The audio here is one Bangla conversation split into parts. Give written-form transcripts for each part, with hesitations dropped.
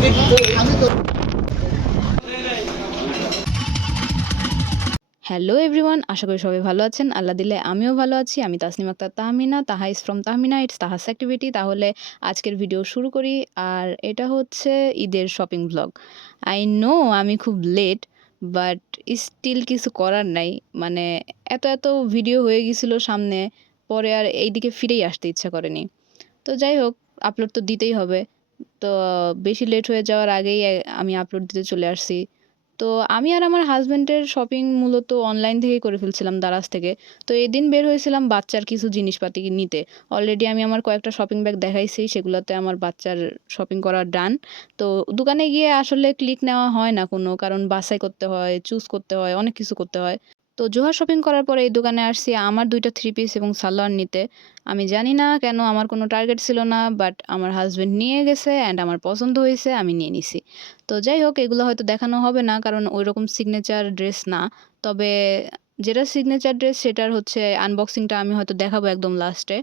হ্যালো এভরিওয়ান, আশা করি সবাই ভালো আছেন। আল্লাহ দিলে আমিও ভালো আছি। আমি Tasnim Akter Tahmina, Taha is from Tahmina, it's Taha's activity. তাহলে আজকের ভিডিও শুরু করি। আর এটা হচ্ছে ঈদের শপিং ব্লগ। আই নো আমি খুব লেট, বাট স্টিল কিছু করার নাই। মানে এত এত ভিডিও হয়ে গেছিলো সামনে, পরে আর এইদিকে ফিরেই আসতে ইচ্ছা করেনি। তো যাই হোক, আপলোড তো দিতেই হবে। তো বেশি লেট হয়ে যাওয়ার আগেই আমি আপলোড দিতে চলে আসছি। তো আমি আর আমার হাসব্যান্ডের শপিং মূলত অনলাইন থেকেই করে ফেলছিলাম, দারাজ থেকে। তো এদিন বের হয়েছিলাম বাচ্চার কিছু জিনিসপাতি নিতে। অলরেডি আমি আমার কয়েকটা শপিং ব্যাগ দেখাইছি, সেগুলোতে আমার বাচ্চার শপিং করা ডান। তো দোকানে গিয়ে আসলে ক্লিক নেওয়া হয় না কোনো, কারণ বাছাই করতে হয়, চুজ করতে হয়, অনেক কিছু করতে হয়। তো জোহা শপিং করার পরে এই দোকানে আসছি আমার ২টা থ্রি পিস এবং সালোয়ার নিতে। আমি জানি না কেন, আমার কোনো টার্গেট ছিল না, বাট আমার হাসব্যান্ড নিয়ে গেছে অ্যান্ড আমার পছন্দ হয়েছে, আমি নিয়ে নিছি। তো যাই হোক, এগুলো হয়তো দেখানো হবে না কারণ ওইরকম সিগনেচার ড্রেস না। তবে যেটা সিগনেচার ড্রেস সেটার হচ্ছে আনবক্সিংটা আমি হয়তো দেখাবো একদম লাস্টে।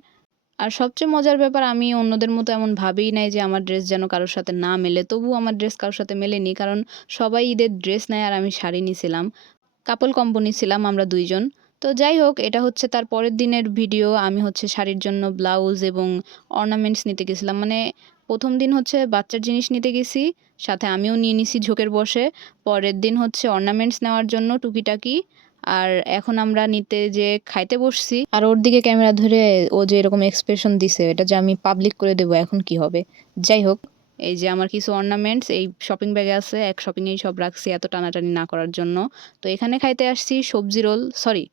আর সবচেয়ে মজার ব্যাপার, আমি অন্যদের মতো এমন ভাবেই নাই যে আমার ড্রেস যেন কারোর সাথে না মেলে। তবুও আমার ড্রেস কারোর সাথে মেলেনি, কারণ সবাই ঈদের ড্রেস নেয় আর আমি শাড়ি নিছিলাম। কাপল কম্বো নিছিলাম আমরা ২ জন। তো যাই হোক, এটা হচ্ছে তার পরের দিনের ভিডিও। আমি হচ্ছে শাড়ির জন্য ব্লাউজ এবং অর্নামেন্টস নিতে গেছিলাম। মানে ১ম দিন হচ্ছে বাচ্চার জিনিস নিতে গেছি, সাথে আমিও নিয়ে নিছি ঝোঁকের বসে। পরের দিন হচ্ছে অর্নামেন্টস নেওয়ার জন্য টুকিটাকি। আর এখন আমরা নিতে যেয়ে খাইতে বসছি। আর ওর দিকে ক্যামেরা ধরে ও যে এরকম এক্সপ্রেশন দিছে, এটা যে আমি পাবলিক করে দেবো এখন কি হবে। যাই হোক, এই যে আমার কিছু অর্নামেন্টস এই শপিং ব্যাগে আছে, এক শপিংয়েই সব রাখছি এত টানাটানি না করার জন্য। তো এখানে খাইতে আসছি সবজি রোল, সরি,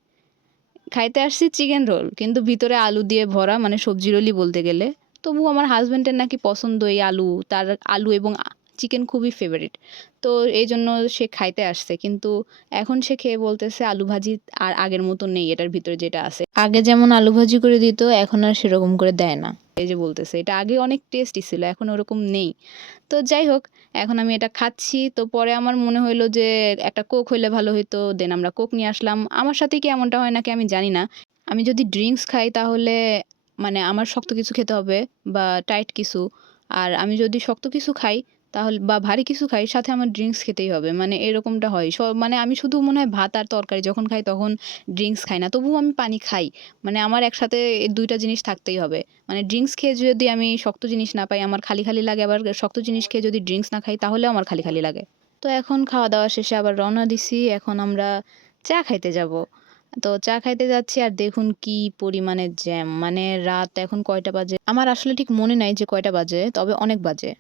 খাইতে আসছি চিকেন রোল, কিন্তু ভিতরে আলু দিয়ে ভরা, মানে সবজি রোলই বলতে গেলে। তবুও আমার হাসব্যান্ডের নাকি পছন্দ এই আলু, তার আলু এবং চিকেন খুবই ফেভারিট। তো এই জন্য সে খাইতে আসছে, কিন্তু এখন সে খেয়ে বলতেছে আলু ভাজি আর আগের মতো নেই, এটার ভিতরে যেটা আছে আগে যেমন আলু ভাজি করে দিত এখন আর সেরকম করে দেয় না। এই যে বলতেছে এটা আগে অনেক টেস্টি ছিল, এখন ওরকম নেই। তো যাই হোক, এখন আমি এটা খাচ্ছি। তো পরে আমার মনে হইলো যে একটা কোক হইলে ভালো হইতো, দেন আমরা কোক নিয়ে আসলাম। আমার সাথে কি এমনটা হয় নাকি আমি জানি না, আমি যদি ড্রিঙ্কস খাই তাহলে মানে আমার শক্ত কিছু খেতে হবে বা টাইট কিছু। আর আমি যদি শক্ত কিছু খাই তাহলে বা ভারী কিছু খাই, সাথে আমার ড্রিঙ্কস খেতেই হবে, মানে এরকমটা হয় সব। মানে আমি শুধু মনে হয় ভাত আর তরকারি যখন খাই তখন ড্রিঙ্কস খাই না, তবুও আমি পানি খাই। মানে আমার একসাথে এই ২টা জিনিস থাকতেই হবে। মানে ড্রিঙ্কস খেয়ে যদি আমি শক্ত জিনিস না পাই আমার খালি খালি লাগে, আবার শক্ত জিনিস খেয়ে যদি ড্রিঙ্কস না খাই তাহলেও আমার খালি খালি লাগে। তো এখন খাওয়া দাওয়া শেষে আবার রওনা দিছি, এখন আমরা চা খাইতে যাব। তো চা খাইতে যাচ্ছি আর দেখুন কি পরিমাণে জ্যাম। মানে রাত এখন কয়টা বাজে আমার আসলে ঠিক মনে নাই যে কয়টা বাজে, তবে অনেক বাজে,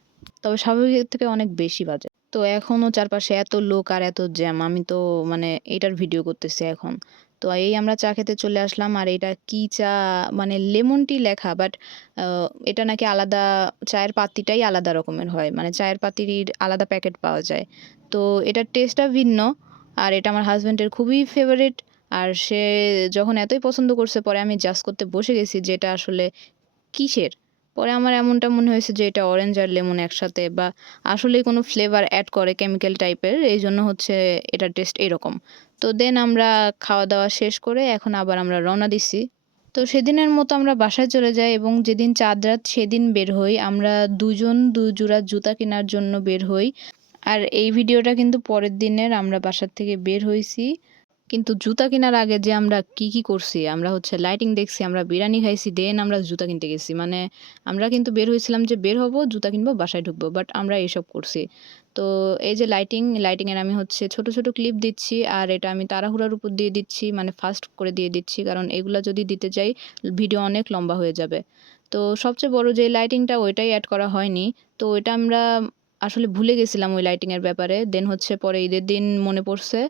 তবে স্বাভাবিকের থেকে অনেক বেশি বাজে। তো এখনো চারপাশে এত লোক আর এত জ্যাম, আমি তো মানে এটার ভিডিও করতেছি এখন। তো এই আমরা চা খেতে চলে আসলাম, আর এটা কি চা, মানে লেমন টি লেখা, বাট এটা নাকি আলাদা, চায়ের পাতিটাই আলাদা রকমের হয়, মানে চায়ের পাতির আলাদা প্যাকেট পাওয়া যায়। তো এটার টেস্টটা ভিন্ন। আর এটা আমার হাজব্যান্ডের খুবই ফেভারিট। আর সে যখন এতই পছন্দ করছে, পরে আমি জাজ করতে বসে গেছি যে এটা আসলে কিসের। পরে আমার এমনটা মনে হয়েছে যে এটা অরেঞ্জ আর লেমন একসাথে, বা আসলেই কোনো ফ্লেভার অ্যাড করে কেমিক্যাল টাইপের, এই জন্য হচ্ছে এটার টেস্ট এরকম। তো দেন আমরা খাওয়া দাওয়া শেষ করে এখন আবার আমরা রওনা দিছি। তো সেদিনের মতো আমরা বাসায় চলে যাই এবং যেদিন চাঁদ রাত সেদিন বের হই আমরা। ২ জন ২ জোড়া জুতা কেনার জন্য বের হই। আর এই ভিডিওটা কিন্তু পরের দিনের, আমরা বাসার থেকে বের হইছি। কিন্তু জুতা কেনার আগে যে আমরা কি করছি, আমরা হচ্ছে লাইটিং দেখছি, আমরা বিরিয়ানি খাইছি, দেন আমরা জুতা কিনতে গেছি। মানে আমরা কিন্তু বের হয়েছিলাম যে বের হব, জুতা কিনবো, বাসায় ঢুকবো, বাট আমরা এসব করছি। তো এই যে লাইটিংয়ের আমি হচ্ছে ছোট ছোট ক্লিপ দিচ্ছি, আর এটা আমি তাড়াহুড়ার উপর দিয়ে দিচ্ছি, মানে ফাস্ট করে দিয়ে দিচ্ছি, কারণ এগুলা যদি দিতে যাই ভিডিও অনেক লম্বা হয়ে যাবে। তো সবচেয়ে বড় যে লাইটিংটা ওইটাই অ্যাড করা হয়নি। তো ওইটা আমরা আসলে ভুলে গেছিলাম ওই লাইটিংয়ের ব্যাপারে। দেন হচ্ছে পরে ঈদের দিন মনে পড়ছে।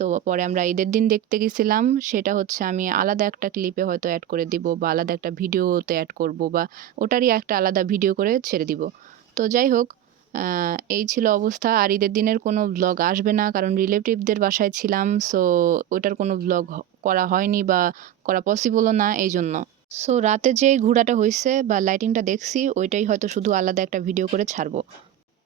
তো পরে আমরা ঈদের দিন দেখতে গেছিলাম। সেটা হচ্ছে আমি আলাদা একটা ক্লিপে হয়তো অ্যাড করে দিব, বা আলাদা একটা ভিডিওতে অ্যাড করব, বা ওটারই একটা আলাদা ভিডিও করে ছেড়ে দিব। তো যাই হোক, এই ছিল অবস্থা। আর ঈদের দিনের কোনো ব্লগ আসবে না, কারণ রিলেটিভদের বাসায় ছিলাম। সো ওটার কোনো ব্লগ করা হয়নি বা করা পসিবলও না এইজন্য। সো রাতে যেই ঘোরাটা হইছে বা লাইটিংটা দেখছি ওইটাই হয়তো শুধু আলাদা একটা ভিডিও করে ছাড়বো।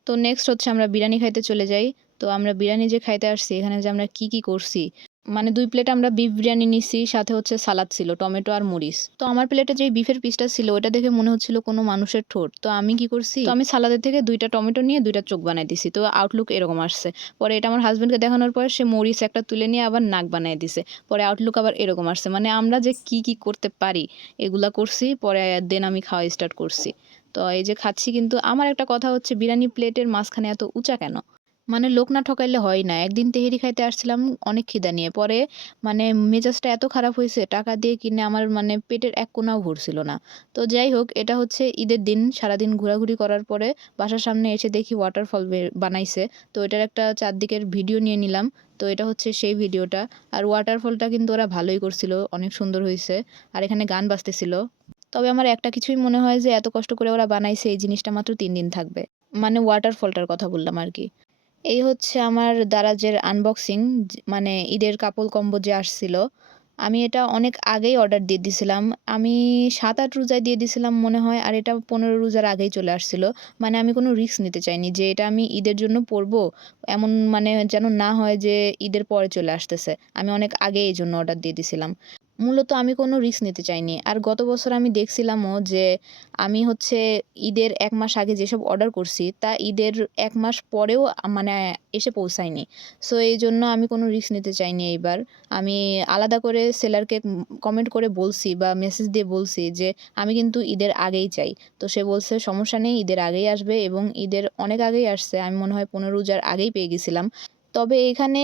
তো নেক্সট হচ্ছে আমরা বিরিয়ানি খাইতে চলে যাই। তো আমরা বিরিয়ানি যে খাইতে আসছি, এখানে যে আমরা কি করছি মানে ২ প্লেট আমরা বিফ বিরিয়ানি নিছি, সাথে হচ্ছে সালাদ ছিল, টমেটো আর মরিচ। তো আমার প্লেটে যেই বিফের পিসটা ছিল ওইটা দেখে মনে হচ্ছিল কোনো মানুষের ঠোঁট। তো আমি কি করছি, তো আমি সালাদের থেকে ২ টা টমেটো নিয়ে ২ টা চোখ বানায় দিছি। তো আউটলুক এরকম আসছে। পরে এটা আমার হাসব্যান্ডকে দেখানোর পর সে মরিচ একটা তুলে নিয়ে আবার নাক বানায় দিছে। পরে আউটলুক আবার এরকম আসছে। মানে আমরা যে কি করতে পারি এগুলা করছি। পরে দেন আমি খাওয়া স্টার্ট করছি। তো এই যে খাচ্ছি, কিন্তু আমার একটা কথা হচ্ছে বিরিয়ানি প্লেটের মাঝখানে এত উঁচা কেন? মানে লোক না ঠকাইলে হয় না। একদিন তেহেরি খাইতে আসছিলাম অনেক খিদা নিয়ে। পরে মানে মেজাজটা এত খারাপ হইছে, টাকা দিয়ে কিনে আমার মানে পেটের এক কোণাও ভরছিল না। তো যাই হোক, এটা হচ্ছে ঈদের দিন সারাদিন ঘোরাঘুরি করার পরে বাসার সামনে এসে দেখি ওয়াটারফল বানাইছে। তো এটার একটা চারদিকের ভিডিও নিয়ে নিলাম। তো এটা হচ্ছে সেই ভিডিওটা। আর ওয়াটারফলটা কিন্তু ওরা ভালোই করছিল, অনেক সুন্দর হইছে। আর এখানে গান বাজতেছিল। তবে আমার একটা কিছুই মনে হয় যে এত কষ্ট করে ওরা বানাইছে এই জিনিসটা মাত্র ৩ দিন থাকবে। মানে ওয়াটারফলটার কথা বললাম আরকি। এই হচ্ছে আমার দারাজের আনবক্সিং। মানে ঈদের কাপল কম্বো যে আসছিল, আমি এটা অনেক আগেই অর্ডার দিয়ে দিছিলাম। আমি ৭-৮ রোজায় দিয়ে দিছিলাম মনে হয়, আর এটা ১৫ রোজার আগেই চলে আসছিল। মানে আমি কোনো রিস্ক নিতে চাইনি যে এটা আমি ঈদের জন্য পড়বো। এমন মানে যেন না হয় যে ঈদের পরে চলে আসতেছে। আমি অনেক আগেই এজন্য অর্ডার দিয়ে দিছিলাম। মূলত আমি কোনো রিস্ক নিতে চাইনি। আর গত বছর আমি দেখছিলামও যে আমি হচ্ছে ঈদের ১ মাস আগে যেসব অর্ডার করছি তা ঈদের ১ মাস পরেও মানে এসে পৌঁছায়নি। সো এইজন্য আমি কোনো রিস্ক নিতে চাইনি এইবার। আমি আলাদা করে সেলারকে কমেন্ট করে বলছি বা মেসেজ দিয়ে বলছি যে আমি কিন্তু ঈদের আগেই চাই। তো সে বলছে সমস্যা নেই, ঈদের আগেই আসবে, এবং ঈদের অনেক আগেই আসছে। আমি মনে হয় ১৫ রোজার আগেই পেয়ে গেছিলাম। তবে এখানে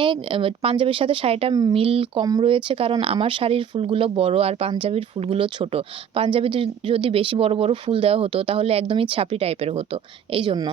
পাঞ্জাবির সাথে শাড়িটা মিল কম রয়েছে, কারণ আমার শাড়ির ফুলগুলো বড় আর পাঞ্জাবির ফুলগুলো ছোট। পাঞ্জাবিতে যদি বেশি বড়, বড় ফুল দেওয়া হতো তাহলে একদমই ছাপরি টাইপের হতো, এইজন্য।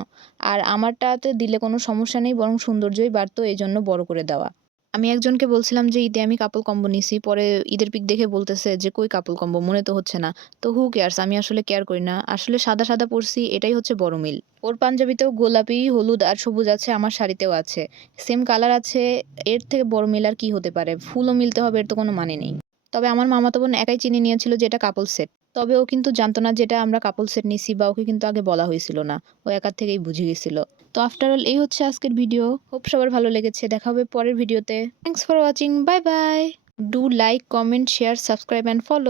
আর আমারটাতে দিলে কোনো সমস্যা নেই, বরং সৌন্দর্যই বাড়তো, এজন্য বড় করে দেওয়া। আমি একজনকে বলছিলাম যে ঈদে আমি কাপল কম্বো নিছি। পরে ঈদের পিক দেখে বলতেছে যে, "কই কাপল কম্বো? মনে তো হচ্ছে না।" তো who cares? আমি আসলে কেয়ার করি না। আসলে সাদা, সাদা পড়ছি, এটাই হচ্ছে বড় মিল। ওর পাঞ্জাবিতেও গোলাপি, হলুদ আর সবুজ আছে, আমার শাড়িতেও আছে। সেম কালার আছে, এর থেকে বড় মিল আর কি হতে পারে? ফুলও মিলতে হবে, এর তো কোনো মানে নেই। তবে আমার মামাতো বোন একাই চিনে নিয়েছিল যে এটা কাপল সেট। তবে ও কিন্তু জানতো না যে এটা আমরা কাপল সেট নিছি, বা ওকে কিন্তু আগে বলা হয়েছিল না। ও একার থেকেই বুঝে গেছিল। তো আফটার অল এই হচ্ছে আজকের ভিডিও। হোপ সবার ভালো লেগেছে। দেখা হবে পরের ভিডিওতে। Thanks for watching. Bye bye. Do like, comment, share, subscribe and follow.